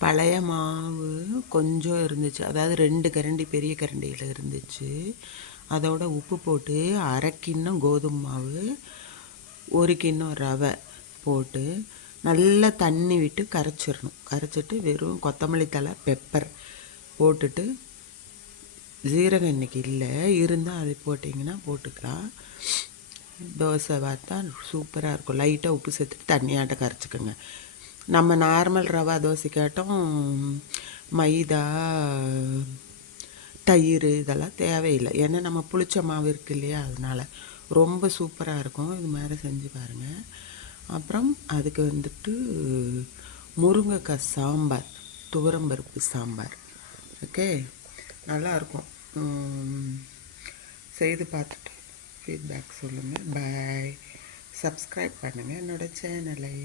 பழைய மாவு கொஞ்சம் இருந்துச்சு, அதாவது 2 கரண்டி பெரிய கரண்டியில் இருந்துச்சு. அதோட உப்பு போட்டு 1/2 கிண்ணம் கோதுமை மாவு, 1 கிண்ணம் ரவை போட்டு நல்லா தண்ணி விட்டு கரைச்சிடணும். கரைச்சிட்டு வெறும் கொத்தமல்லி தழை, பெப்பர் போட்டுட்டு, ஜீரகம் இன்றைக்கி இல்லை, இருந்தால் அது போட்டிங்கன்னா போட்டுக்கலாம். தோசை பார்த்தா சூப்பராக இருக்கும். லைட்டாக உப்பு சேர்த்துட்டு தண்ணியாட்ட கரைச்சிக்கோங்க. நம்ம நார்மல் ரவா தோசைக்காட்டும் மைதா, தயிர் இதெல்லாம் தேவையில்லை. ஏன்னா நம்ம புளிச்ச மாவு இருக்குது இல்லையா, அதனால் ரொம்ப சூப்பராக இருக்கும். இது மாதிரி செஞ்சு பாருங்கள். அப்புறம் அதுக்கு வந்துட்டு முருங்கைக்காய் சாம்பார், துவரம்பருப்பு சாம்பார். ஓகே, நல்லாயிருக்கும். செய்து பார்த்துட்டு ஃபீட்பேக் சொல்லுங்கள். பாய். சப்ஸ்கிரைப் பண்ணுங்கள் என்னோடய சேனலை.